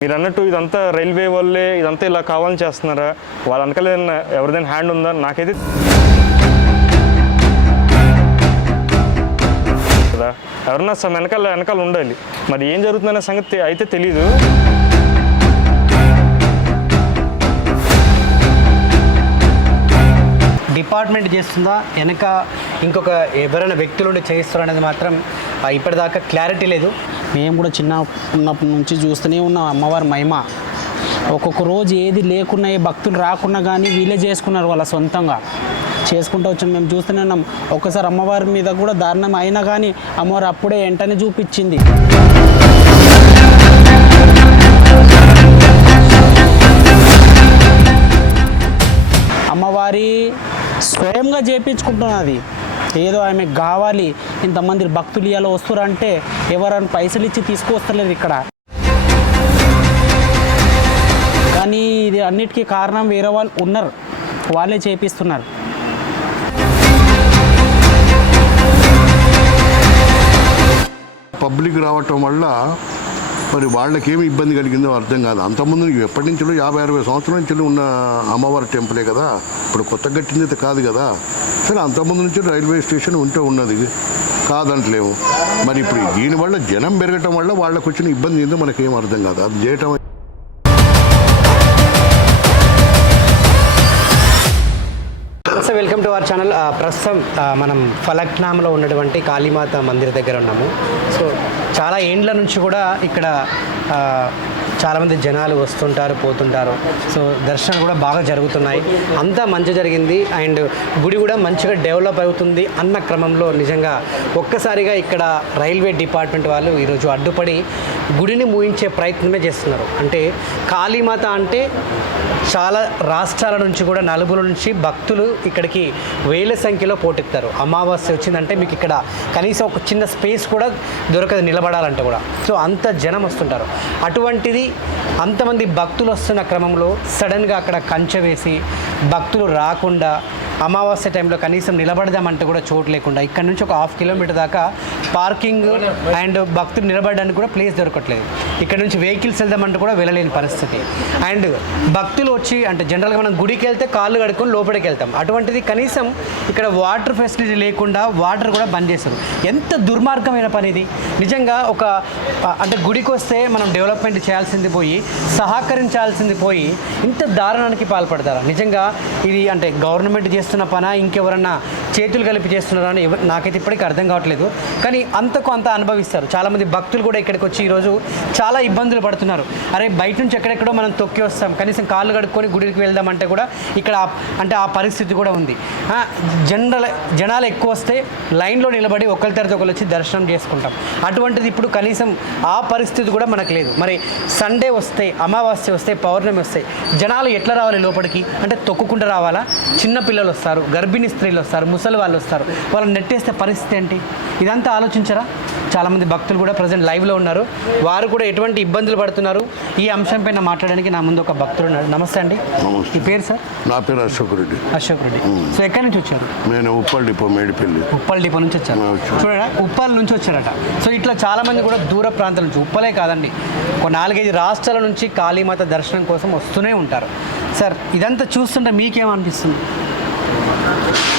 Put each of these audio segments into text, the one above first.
మీరు అన్నట్టు ఇదంతా రైల్వే వాళ్ళే ఇదంతా ఇలా కావాలని చేస్తున్నారా? వాళ్ళ వెనకాల ఎవరిదైనా హ్యాండ్ ఉందా? నాకైతే కదా ఎవరన్నా సమ్ వెనకాల వెనకాల ఉండాలి. మరి ఏం జరుగుతుందనే సంగతి అయితే తెలీదు. డిపార్ట్మెంట్ చేస్తుందా? వెనక ఇంకొక ఎవరైనా వ్యక్తులు ఉండి చేయిస్తారు అనేది మాత్రం ఆ, ఇప్పటిదాకా క్లారిటీ లేదు. మేము కూడా చిన్న ఉన్నప్పటి నుంచి చూస్తూనే ఉన్నాం అమ్మవారి మహిమ. ఒక్కొక్క రోజు ఏది లేకున్నా ఏ భక్తులు రాకున్నా కానీ వీళ్ళే చేసుకున్నారు వాళ్ళ సొంతంగా. చేసుకుంటూ వచ్చాం మేము చూస్తూనే ఉన్నాం. ఒక్కసారి అమ్మవారి మీద కూడా దారుణం అయినా కానీ అమ్మవారు అప్పుడే వెంటనే చూపించింది. అమ్మవారి స్వయంగా చేపించుకుంటున్నది. ఏదో ఆమె కావాలి ఇంతమంది భక్తులు ఇవాళ వస్తురంటే ఎవరైనా పైసలు ఇచ్చి తీసుకువస్తలేరు ఇక్కడ. కానీ ఇది అన్నిటికీ కారణం వేరే వాళ్ళు ఉన్నారు వాళ్ళే చేపిస్తున్నారు. పబ్లిక్ రావటం వల్ల మరి వాళ్ళకేమి ఇబ్బంది కలిగిందో అర్థం కాదు. అంతకుముందు ఎప్పటి నుంచో యాభై అరవై సంవత్సరాల నుంచి ఉన్న అమ్మవారి టెంపులే కదా? ఇప్పుడు కొత్త కట్టింది అయితే కాదు కదా? సరే అంతకుముందు నుంచి రైల్వే స్టేషన్ ఉంటే ఉన్నది. కాదంటలేము. మరి ఇప్పుడు దీనివల్ల జనం పెరగటం వల్ల వాళ్ళకు వచ్చిన ఇబ్బంది ఏందో మనకేం అర్థం కాదు. అది చేయటం టు అవర్ ఛానల్ ప్రస్తుతం మనం ఫలక్నామ్లో ఉన్నటువంటి కాళీమాత మందిర్ దగ్గర ఉన్నాము. సో చాలా ఏండ్ల నుంచి కూడా ఇక్కడ చాలామంది జనాలు వస్తుంటారు పోతుంటారు. సో దర్శనాలు కూడా బాగా జరుగుతున్నాయి. అంతా మంచి జరిగింది. అండ్ గుడి కూడా మంచిగా డెవలప్ అవుతుంది అన్న క్రమంలో నిజంగా ఒక్కసారిగా ఇక్కడ రైల్వే డిపార్ట్మెంట్ వాళ్ళు ఈరోజు అడ్డుపడి గుడిని మూయించే ప్రయత్నమే చేస్తున్నారు. అంటే కాళీమాత అంటే చాలా రాష్ట్రాల నుంచి కూడా నలుగురు నుంచి భక్తులు ఇక్కడికి వేల సంఖ్యలో పోటెత్తారు. అమావాస్య వచ్చిందంటే మీకు ఇక్కడ కనీసం ఒక చిన్న స్పేస్ కూడా దొరకదు నిలబడాలంటే కూడా. సో అంత జనం వస్తుంటారు. అటువంటిది అంతమంది భక్తులు వస్తున్న క్రమంలో సడన్గా అక్కడ కంచె వేసి భక్తులు రాకుండా అమావాస్య టైంలో కనీసం నిలబడదామంటే కూడా చోటు లేకుండా ఇక్కడ నుంచి ఒక హాఫ్ కిలోమీటర్ దాకా పార్కింగ్ అండ్ భక్తులు నిలబడడానికి కూడా ప్లేస్ దొరకట్లేదు. ఇక్కడ నుంచి వెహికల్స్ వెళ్దామంటే కూడా వెళ్ళలేని పరిస్థితి. అండ్ భక్తులు వచ్చి అంటే జనరల్గా మనం గుడికి వెళ్తే కాళ్ళు కడుక్కొని లోపలికి వెళ్తాం. అటువంటిది కనీసం ఇక్కడ వాటర్ ఫెసిలిటీ లేకుండా వాటర్ కూడా బంద్ చేశారు ఎంత దుర్మార్గమైన పని ఇది. నిజంగా ఒక అంటే గుడికి వస్తే మనం డెవలప్మెంట్ చేయాల్సింది పోయి సహకరించాల్సింది పోయి ఇంత దారుణానికి పాల్పడతారా? నిజంగా ఇది అంటే గవర్నమెంట్ చేస్తున్న పనా ఇంకెవరన్నా చేతులు కలిపి చేస్తున్నారా అని నాకైతే ఇప్పటికీ అర్థం కావట్లేదు. కానీ అంతకు అంత అనుభవిస్తారు. చాలామంది భక్తులు కూడా ఇక్కడికి వచ్చి ఈరోజు చాలా ఇబ్బందులు పడుతున్నారు. అరే బయట నుంచి ఎక్కడెక్కడో మనం తొక్కి వస్తాం. కనీసం కాళ్ళు కడుక్కొని గుడికి వెళ్దామంటే కూడా ఇక్కడ అంటే ఆ పరిస్థితి కూడా ఉంది. జనరల్ జనాలు ఎక్కువ వస్తే లైన్లో నిలబడి ఒకరి తర్వాత ఒకరు వచ్చి దర్శనం చేసుకుంటాం. అటువంటిది ఇప్పుడు కనీసం ఆ పరిస్థితి కూడా మనకు లేదు. మరి సండే వస్తే అమావాస్య వస్తే పౌర్ణమి వస్తే జనాలు ఎట్లా రావాలి లోపలికి? అంటే తొక్కుకుంటూ రావాలా? చిన్న పిల్లలు వస్తారు గర్భిణీ స్త్రీలు వస్తారు ముసలి వాళ్ళు వస్తారు వాళ్ళని నెట్టేస్తే పరిస్థితి ఏంటి? ఇదంతా ఆలోచించరా? చాలామంది భక్తులు కూడా ప్రజెంట్ లైవ్లో ఉన్నారు. వారు కూడా ఎటువంటి ఇబ్బందులు పడుతున్నారు? ఈ అంశం పైన మాట్లాడడానికి నా ముందు ఒక భక్తుడు ఉన్నాడు. నమస్తే అండి. ఈ పేరు సార్? నా పేరు అశోక్ రెడ్డి. అశోక్ రెడ్డి. సో ఎక్కడి నుంచి వచ్చారు? నేను ఉప్పల్ డిపో మేడిపల్లి. ఉప్పల్ డిపో నుంచి వచ్చాను. చూడరా ఉప్పల్ నుంచి వచ్చారట. సో ఇట్లా చాలా మంది కూడా దూర ప్రాంతాల నుంచి ఉప్పలే కాదండి ఒక నాలుగైదు రాష్ట్రాల నుంచి కాళీమాత దర్శనం కోసం వస్తూనే ఉంటారు. సార్ ఇదంతా చూస్తుంటే మీకేమనిపిస్తుంది?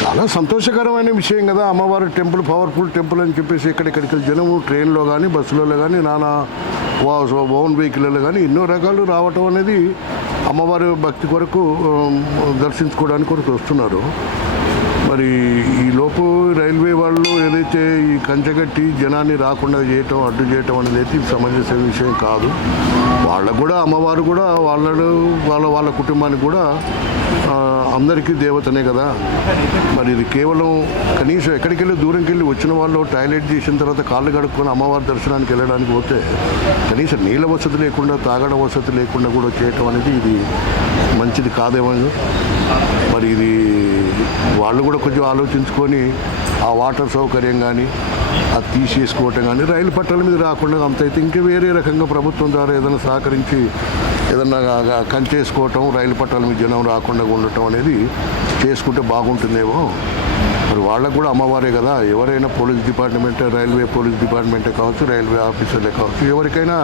చాలా సంతోషకరమైన విషయం కదా. అమ్మవారి టెంపుల్ పవర్ఫుల్ టెంపుల్ అని చెప్పేసి ఎక్కడెక్కడికి జనము ట్రైన్లో కానీ బస్సులలో కానీ నానా ఓన్ వెహికల్లో కానీ ఎన్నో రకాలు రావటం అనేది అమ్మవారి భక్తి కొరకు దర్శించుకోవడానికి కొరకు వస్తున్నారు. మరి ఈ లోపు రైల్వే వాళ్ళు ఏదైతే ఈ కంచగట్టి జనాన్ని రాకుండా చేయటం అడ్డు చేయటం అనేది అయితే సమంజస విషయం కాదు. వాళ్ళకు కూడా అమ్మవారు కూడా వాళ్ళు వాళ్ళ వాళ్ళ కుటుంబానికి కూడా అందరికీ దేవతనే కదా. మరి ఇది కేవలం కనీసం ఎక్కడికి వెళ్ళి దూరంకి వెళ్ళి వచ్చిన వాళ్ళు టాయిలెట్ చేసిన తర్వాత కాళ్ళు కడుక్కొని అమ్మవారి దర్శనానికి వెళ్ళడానికి పోతే కనీసం నీళ్ళ వసతి లేకుండా తాగడం వసతి లేకుండా కూడా చేయటం అనేది ఇది మంచిది కాదేమో. మరి ఇది వాళ్ళు కూడా కొంచెం ఆలోచించుకొని ఆ వాటర్ సౌకర్యం కానీ అది తీసేసుకోవటం కానీ రైలు పట్టాల మీద రాకుండా అంత. అయితే ఇంకా వేరే రకంగా ప్రభుత్వం ద్వారా ఏదైనా సహకరించి ఏదన్నా కంచేసుకోవటం రైలు పట్టాల మీద జనం రాకుండా ఉండటం అనేది చేసుకుంటే బాగుంటుందేమో. మరి వాళ్ళకు కూడా అమ్మవారే కదా. ఎవరైనా పోలీస్ డిపార్ట్మెంట్ రైల్వే పోలీస్ డిపార్ట్మెంటే కావచ్చు రైల్వే ఆఫీసర్లే కావచ్చు ఎవరికైనా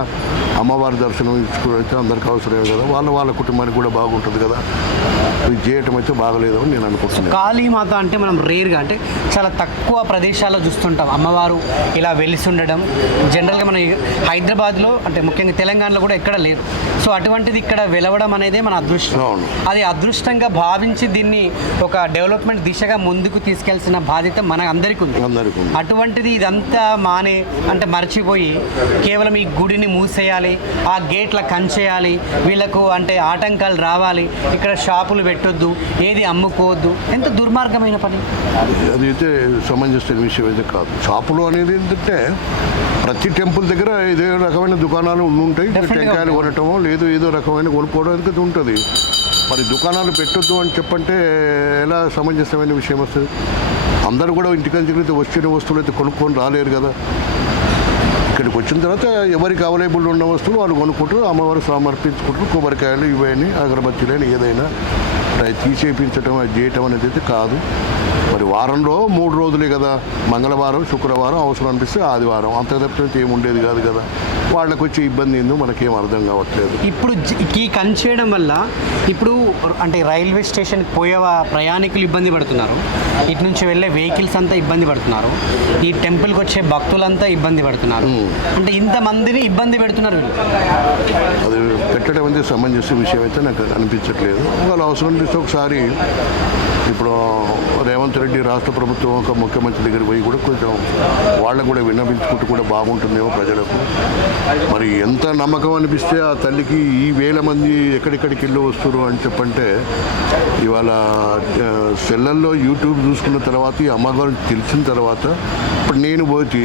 అమ్మవారి దర్శనం ఇచ్చుకోవైతే అందరికి అవసరమే కదా. వాళ్ళ వాళ్ళ కుటుంబానికి కూడా బాగుంటుంది కదా. ఇది చేయటం అయితే బాగలేదు అని నేను అనుకుంటున్నాను. కాళీమాత అంటే మనం రేర్గా అంటే చాలా తక్కువ ప్రదేశాల్లో చూస్తుంటాం. అమ్మవారు ఇలా వెలిసి ఉండడం జనరల్గా మన హైదరాబాద్లో అంటే ముఖ్యంగా తెలంగాణలో కూడా ఎక్కడ లేదు. సో అటువంటిది ఇక్కడ వెలవడం అనేది మన అదృష్టం. అది అదృష్టంగా భావించి దీన్ని ఒక డెవలప్మెంట్ దిశగా ముందుకు తీసుకెళ్సిన బాధ్యత మన అందరికీ ఉంది. అటువంటిది ఇదంతా మానే అంటే మర్చిపోయి కేవలం ఈ గుడిని మూసేయాలి ఆ గేట్ల కంచేయాలి వీళ్ళకు అంటే ఆటంకాలు రావాలి ఇక్కడ షాపులు పెట్టొద్దు ఏది అమ్ముకోవద్దు ఎంత దుర్మార్గమైన పని. అదైతే సమంజసమైన విషయం అయితే కాదు. షాపులు అనేది ఏంటంటే ప్రతి టెంపుల్ దగ్గర ఇదే రకమైన దుకాణాలు గా టెంకాయలు ఉంటాయి. కొనటమో లేదు ఏదో రకమైన కొనుక్కోవడానికి అది ఉంటుంది. మరి దుకాణాలు పెట్టొద్దు అని చెప్పంటే ఎలా సమంజసమైన విషయం వస్తుంది? అందరూ కూడా ఇంటికంచి వచ్చిన వస్తువులు అయితే కొనుక్కొని రాలేరు కదా. ఇక్కడికి వచ్చిన తర్వాత ఎవరికి అవైలబుల్ ఉన్న వస్తువులు వాళ్ళు కొనుక్కుంటారు అమ్మవారు సమర్పించుకుంటారు కొబ్బరికాయలు ఇవన్నీ అగరబత్తీలని ఏదైనా అది తీసేపించడం అది చేయటం అనేది అయితే కాదు. మరి వారంలో మూడు రోజులే కదా. మంగళవారం శుక్రవారం అవసరం అనిపిస్తే ఆదివారం. అంతకు తప్పితే ఏమి ఉండేది కాదు కదా. వాళ్ళకి వచ్చే ఇబ్బంది ఏందో మనకేం అర్థం కావట్లేదు. ఇప్పుడు ఈ కంచేయడం వల్ల ఇప్పుడు అంటే రైల్వే స్టేషన్కి పోయే ప్రయాణికులు ఇబ్బంది పడుతున్నారు. ఇటు నుంచి వెళ్ళే వెహికల్స్ అంతా ఇబ్బంది పడుతున్నారు. ఈ టెంపుల్కి వచ్చే భక్తులంతా ఇబ్బంది పడుతున్నారు. అంటే ఇంతమందిని ఇబ్బంది పెడుతున్నారు. అది పెట్టడం అనేది సమంజస విషయం అయితే నాకు అనిపించట్లేదు. వాళ్ళు అవసరం ఒకసారి ఇప్పుడు రేవంత్ రెడ్డి రాష్ట్ర ప్రభుత్వం ఒక ముఖ్యమంత్రి దగ్గర పోయి కూడా కొంచెం వాళ్ళకు కూడా విన్నవించుకుంటూ కూడా బాగుంటుందేమో ప్రజలకు. మరి ఎంత నమ్మకం అనిపిస్తే ఆ తల్లికి ఈ వేల మంది ఎక్కడెక్కడికి వెళ్ళి వస్తారు అని చెప్పంటే ఇవాళ సెల్లల్లో యూట్యూబ్ చూసుకున్న తర్వాత ఈ అమ్మగారు తెలిసిన తర్వాత ఇప్పుడు నేను పోయి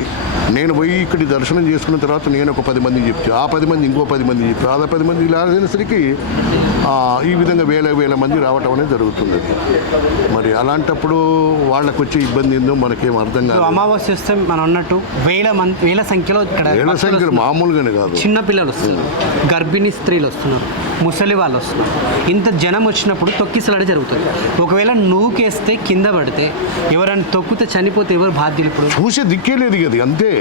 నేను పోయి ఇక్కడి దర్శనం చేసుకున్న తర్వాత నేను ఒక పది మందికి చెప్తే ఆ పది మంది ఇంకో పది మంది చెప్తే ఆ పది మంది ఇలా అయినసరికి ఆ, ఈ విధంగా వేల వేల మంది రావటం అనేది జరుగుతుంది. మరి అలాంటప్పుడు వాళ్ళకు వచ్చే ఇబ్బంది ఏందో మనకేం అర్థం కాదు. అమావాస్య వస్తే మనం అన్నట్టు వేల మంది వేల సంఖ్యలో ఇక్కడ వేల సంఖ్యలో. మామూలుగానే కాదు. చిన్న పిల్లలు వస్తున్నారు. గర్భిణీ స్త్రీలు వస్తున్నారు. ముసలి వాళ్ళు వస్తున్నారు ఇంత జనం వచ్చినప్పుడు తొక్కిసలాడ జరుగుతుంది. ఒకవేళ నూకేస్తే కింద పడితే ఎవరైనా తొక్కితే చనిపోతే ఎవరు బాధ్యులు ఇప్పుడు? చూసే దిక్కే లేదు కదా అంతే.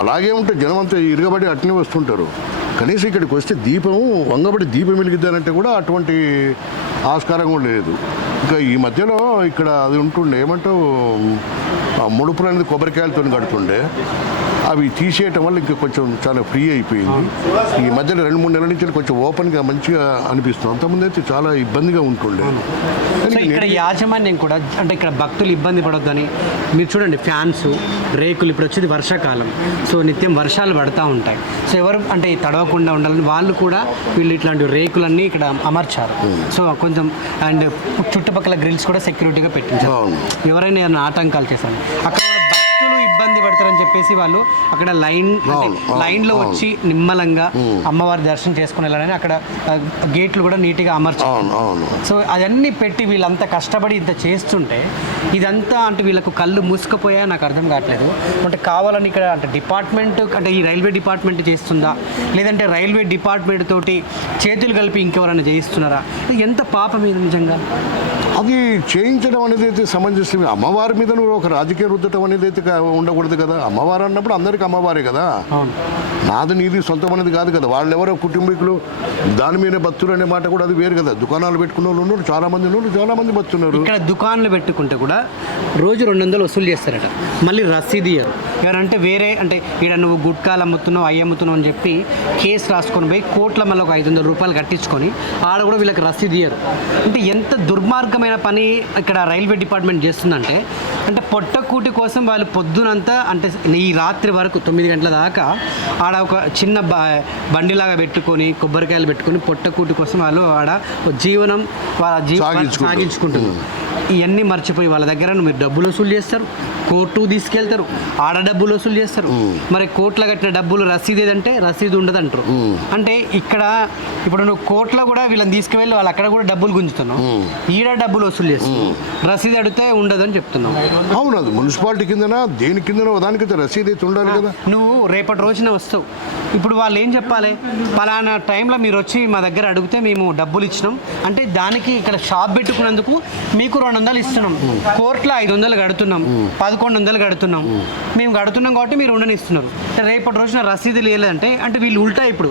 అలాగే ఉంటే జనం అంతా ఇరగబడి అట్నే వస్తుంటారు. కనీసం ఇక్కడికి వస్తే దీపం వంగబడి దీపం వెలిగిద్దానంటే కూడా అటువంటి ఆస్కారం కూడా లేదు. ఇంకా ఈ మధ్యలో ఇక్కడ అది ఉంటుండే ఏమంటావు? ఆ ముడుపులు అనేది కొబ్బరికాయలతో కడుతుండే. అవి తీసేయటం వల్ల ఇంకా కొంచెం చాలా ఫ్రీ అయిపోయింది. ఈ మధ్యలో రెండు మూడు నెలల నుంచి కొంచెం ఓపెన్గా మంచిగా అనిపిస్తుంది. అంతకుముందు అయితే చాలా ఇబ్బందిగా ఉంటుండే. ఇక్కడ యాజమాన్యం కూడా అంటే ఇక్కడ భక్తులు ఇబ్బంది పడొద్దని మీరు చూడండి ఫ్యాన్స్ రేకులు ఇప్పుడు వచ్చేది వర్షాకాలం. సో నిత్యం వర్షాలు పడతా ఉంటాయి. సో ఎవరు అంటే తడవకుండా ఉండాలని వాళ్ళు కూడా వీళ్ళు ఇట్లాంటి రేకులన్నీ ఇక్కడ అమర్చారు. సో కొంచెం అండ్ చుట్టుపక్కల గ్రిల్స్ కూడా సెక్యూరిటీగా పెట్టించారు. ఎవరైనా ఏమైనా ఆటంకాలు చేశారు? అక్కడ పడతారని చెప్పేసి వాళ్ళు అక్కడ లైన్ లైన్లో. వచ్చి నిమ్మలంగా అమ్మవారి దర్శనం చేసుకుని వెళ్ళాలని అక్కడ గేట్లు కూడా నీట్గా అమర్చారు. సో అవన్నీ పెట్టి వీళ్ళంతా కష్టపడి ఇంత చేస్తుంటే ఇదంతా అంటే వీళ్ళకు కళ్ళు మూసుకుపోయా నాకు అర్థం కావట్లేదు. అంటే కావాలని ఇక్కడ అంటే డిపార్ట్మెంట్ అంటే ఈ రైల్వే డిపార్ట్మెంట్ చేస్తుందా? లేదంటే రైల్వే డిపార్ట్మెంట్ తోటి చేతులు కలిపి ఇంకెవరైనా చేయిస్తున్నారా? ఎంత పాపం ఇది నిజంగా? అది చేయించడం అనేది అయితే సమంజసమే. అమ్మవారి మీద నువ్వు ఒక రాజకీయ రుద్దటం అనేది అయితే ఉండకూడదు కదా. అమ్మవారు అన్నప్పుడు అందరికీ అమ్మవారే కదా? నాది నీది సొంతం అనేది కాదు కదా. వాళ్ళు ఎవరో కుటుంబీకులు దాని మీద భక్తులు అనే మాట కూడా అది వేరు కదా. దుకాణాలు పెట్టుకున్న వాళ్ళు ఉన్నారు చాలా మంది ఉన్నారు చాలా మంది భక్తున్నారు. ఇక్కడ దుకాణాలు పెట్టుకుంటే కూడా రోజు రెండు వందలు వసూలు చేస్తారట. మళ్ళీ రసీదు ఎవరంటే వేరే అంటే ఇక్కడ నువ్వు గుట్కాలు అమ్ముతున్నావు అయ్యి అమ్ముతున్నావు అని చెప్పి కేసు రాసుకొని పోయి కోట్ల మళ్ళీ ఒక ఐదు వందల రూపాయలు కట్టించుకొని ఆడ కూడా వీళ్ళకి రసీదు ఇయ్యరు. అంటే ఎంత దుర్మార్గమైన పని ఇక్కడ రైల్వే డిపార్ట్మెంట్ చేస్తుందంటే అంటే పొట్టకూటి కోసం వాళ్ళు పొద్దునంతా అంటే ఈ రాత్రి వరకు తొమ్మిది గంటల దాకా ఆడ ఒక చిన్న బ బండిలాగా పెట్టుకొని కొబ్బరికాయలు పెట్టుకొని పొట్టకూటి కోసం వాళ్ళు ఆడ ఒక జీవనం వాళ్ళ జీవనం సాగించుకుంటారు. ఇవన్నీ మర్చిపోయి వాళ్ళ దగ్గర మీరు డబ్బులు వసూలు చేస్తారు. కోర్టు తీసుకెళ్తారు. ఆడ డబ్బులు వసూలు చేస్తారు. మరి కోట్ల కట్టిన డబ్బులు రసీదు ఏదంటే రసీదు ఉండదు అంటారు అంటే ఇక్కడ ఇప్పుడు నువ్వు కోట్ల కూడా వీళ్ళని తీసుకువెళ్ళి వాళ్ళు అక్కడ కూడా డబ్బులు గుంజుతున్నావు. ఈడ డబ్బులు వసూలు చేస్తున్నావు. రసీదు అడిగితే ఉండదని చెప్తున్నావు. అవును అది మున్సిపాలిటీ కిందన దేని కిందన దానికైతే రసీదు అయితే ఉండాలి కదా. నువ్వు రేపటి రోజున వస్తావు. ఇప్పుడు వాళ్ళు ఏం చెప్పాలి? పలానా టైంలో మీరు వచ్చి మా దగ్గర అడిగితే మేము డబ్బులు ఇచ్చినాం. అంటే దానికి ఇక్కడ షాప్ పెట్టుకున్నందుకు మీకు రెండు వందలు ఇస్తున్నాం కోర్టులో ఐదు వందలు కడుతున్నాం. పదకొండు వందలు కడుతున్నాం. మేము. కడుతున్నాం కాబట్టి మీరు ఉండనిస్తున్నారు. అంటే రేపటి రోజున రసీదు లేదంటే అంటే వీళ్ళు ఉల్టా ఇప్పుడు.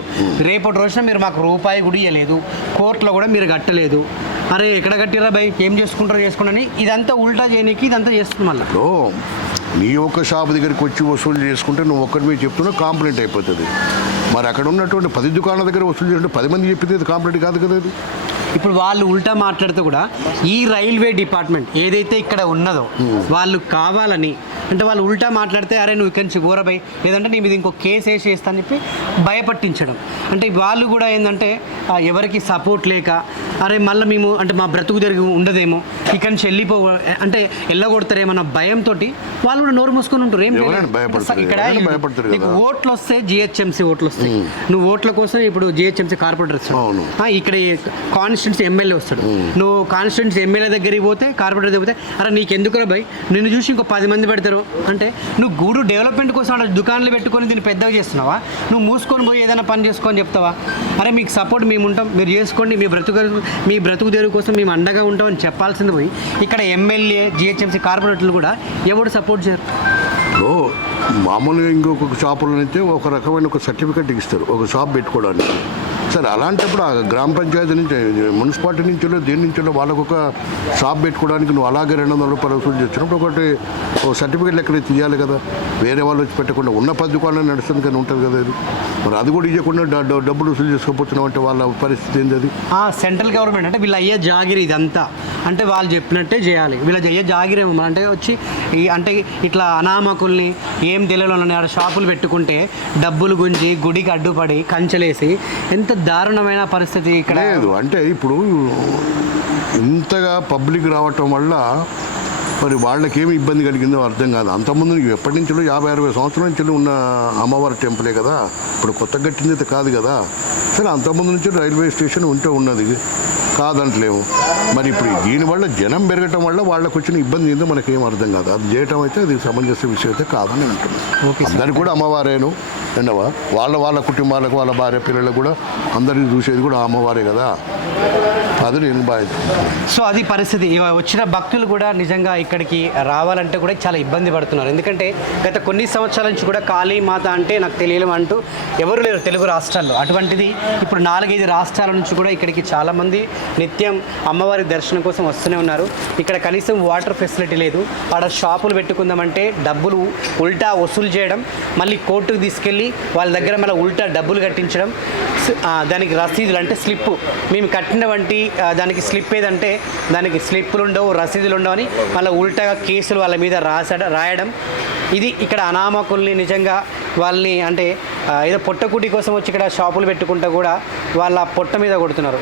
రేపటి రోజున మీరు మాకు రూపాయి కూడా ఇవ్వలేదు కోర్టులో కూడా మీరు కట్టలేదు. అరే ఎక్కడ కట్టిరా బై ఏం చేసుకుంటారో చేసుకుంటారని ఇదంతా ఉల్టా చేయనీకి ఇదంతా చేస్తుంది మళ్ళీ. నీ ఒక్క షాప్ దగ్గరికి వచ్చి వసూలు చేసుకుంటే నువ్వు ఒక్కడి మీద చెప్తున్నా కాంప్లైంట్ అయిపోతుంది. మరి అక్కడ ఉన్నటువంటి పది దుకాణాల దగ్గర వసూలు చేస్తుంటే పది మంది చెప్పింది అది కాంప్లైంట్ కాదు కదా అది? ఇప్పుడు వాళ్ళు ఉల్టా మాట్లాడుతూ కూడా ఈ రైల్వే డిపార్ట్మెంట్ ఏదైతే ఇక్కడ ఉన్నదో వాళ్ళు కావాలని అంటే వాళ్ళు ఉల్టా మాట్లాడితే అరే నువ్వు ఇక్కడి నుంచి ఊరబై లేదంటే నీ మీద ఇంకో కేసు వేసి వేస్తా అని చెప్పి భయపట్టించడం. అంటే వాళ్ళు కూడా ఏంటంటే ఎవరికి సపోర్ట్ లేక అరే మళ్ళీ మేము అంటే మా బ్రతుకు తిరిగి ఉండదేమో. ఇక్కడి నుంచి వెళ్ళిపో అంటే వెళ్ళగొడతారేమన్న భయంతో వాళ్ళు కూడా నోరు మూసుకొని ఉంటారు. ఏం. ఇక్కడ నీకు. ఓట్లు వస్తే జిహెచ్ఎంసీ ఓట్లు వస్తాయి. నువ్వు ఓట్ల కోసం ఇప్పుడు జిహెచ్ఎంసీ కార్పొరేటర్ వస్తాడు. ఇక్కడ కాన్స్టిట్యూన్సీ ఎమ్మెల్యే వస్తాడు. నువ్వు కాన్స్టిట్యూన్సీ ఎమ్మెల్యే దగ్గరికి పోతే కార్పొరేటర్ దగ్గర పోతే అరే నీకు ఎందుకురా భయ్? నిన్ను చూసి ఇంకో పది మంది పెడతారు అంటే నువ్వు గూడు డెవలప్మెంట్ కోసం అక్కడ దుకాణాలు పెట్టుకొని దీన్ని పెద్దగా చేస్తున్నావా? నువ్వు మూసుకొని పోయి ఏదైనా పని చేసుకొని చెప్తావా? అరే మీకు సపోర్ట్ మేము ఉంటాం మీరు చేసుకోండి మీ బ్రతుకు మీ బ్రతుకు తెరువు కోసం మేము అండగా ఉంటామని చెప్పాల్సింది పోయి ఇక్కడ ఎమ్మెల్యే జిహెచ్ఎంసీ కార్పొరేటర్లు కూడా ఎవరు సపోర్ట్ చేయరు? ఓ మామూలుగా ఇంకొక షాపులో అయితే ఒక రకమైన ఒక సర్టిఫికెట్ ఇస్తారు ఒక షాప్ పెట్టుకోవడానికి. సార్ అలాంటప్పుడు ఆ గ్రామ పంచాయతీ నుంచి మున్సిపాలిటీ నుంచి దేని నుంచి వాళ్ళకు ఒక షాప్ పెట్టుకోవడానికి నువ్వు అలాగే రెండు వందల రూపాయలు వసూలు చేసినప్పుడు ఒకటి ఓ సర్టిఫికేట్ లెక్కన తీయాలి కదా. వేరే వాళ్ళు వచ్చి పెట్టకుండా ఉన్న పది దుకాణాలు నడుస్తుంది కానీ ఉంటుంది కదా అది మరి అది కూడా ఇవ్వకుండా డబ్బులు వసూలు చేసుకోకపోతున్నాం అంటే వాళ్ళ పరిస్థితి ఏంది అది? ఆ సెంట్రల్ గవర్నమెంట్ అంటే వీళ్ళు అయ్యే జాగిరి ఇదంతా. అంటే వాళ్ళు చెప్పినట్టే చేయాలి. వీళ్ళ అయ్యే జాగిరి అంటే వచ్చి అంటే ఇట్లా అనామకుల్ని ఏం తెలియని ఆడ షాపులు పెట్టుకుంటే డబ్బులు గుంజి గుడికి అడ్డుపడి కంచెలేసి ఎంత దారుణమైన పరిస్థితి ఇక్కడ. లేదు అంటే ఇప్పుడు ఇంతగా పబ్లిక్ రావటం వల్ల మరి వాళ్ళకి ఏమి ఇబ్బంది కలిగిందో అర్థం కాదు. అంతకుముందు ఎప్పటి నుంచో యాభై అరవై సంవత్సరాల నుంచి ఉన్న అమ్మవారి టెంపులే కదా. ఇప్పుడు కొత్త కట్టింది అయితే కాదు కదా. సరే అంతకుముందు నుంచి రైల్వే స్టేషన్ ఉంటే ఉన్నది. కాదంటలేము. మరి ఇప్పుడు దీనివల్ల జనం పెరగటం వల్ల వాళ్ళకు వచ్చిన ఇబ్బంది ఏందో మనకేం అర్థం కాదు. అది చేయటం అయితే అది సమంజస విషయం అయితే కాదని అంటున్నాను. అందరికి కూడా అమ్మవారేను. రెండవ వాళ్ళ వాళ్ళ కుటుంబాలకు వాళ్ళ భార్య పిల్లలకు కూడా అందరికీ చూసేది కూడా అమ్మవారే కదా? అది నేను సో అది పరిస్థితి. వచ్చిన భక్తులు కూడా నిజంగా ఇక్కడికి రావాలంటే కూడా చాలా ఇబ్బంది పడుతున్నారు. ఎందుకంటే గత కొన్ని సంవత్సరాల నుంచి కూడా కాళీ మాత అంటే నాకు తెలియడం అంటూ ఎవరు లేరు తెలుగు రాష్ట్రాల్లో. అటువంటిది ఇప్పుడు నాలుగైదు రాష్ట్రాల నుంచి కూడా ఇక్కడికి చాలామంది నిత్యం అమ్మవారి దర్శనం కోసం వస్తూనే ఉన్నారు. ఇక్కడ కనీసం వాటర్ ఫెసిలిటీ లేదు. ఆడ షాపులు పెట్టుకుందామంటే డబ్బులు ఉల్టా వసూలు చేయడం మళ్ళీ కోర్టుకు తీసుకెళ్ళి వాళ్ళ దగ్గర మళ్ళీ ఉల్టా డబ్బులు కట్టించడం దానికి రసీదులు అంటే స్లిప్ మేము కట్టిన వంటి దానికి స్లిప్ ఏదంటే దానికి స్లిప్పులు ఉండవు రసీదులు ఉండవు అని మళ్ళీ ఉల్టాగా కేసులు వాళ్ళ మీద రాసడ రాయడం. ఇది ఇక్కడ అనామకుల్ని నిజంగా వాళ్ళని అంటే ఏదో పొట్టకుటి కోసం వచ్చి ఇక్కడ షాపులు పెట్టుకుంటా కూడా వాళ్ళ పొట్ట మీద కొడుతున్నారు.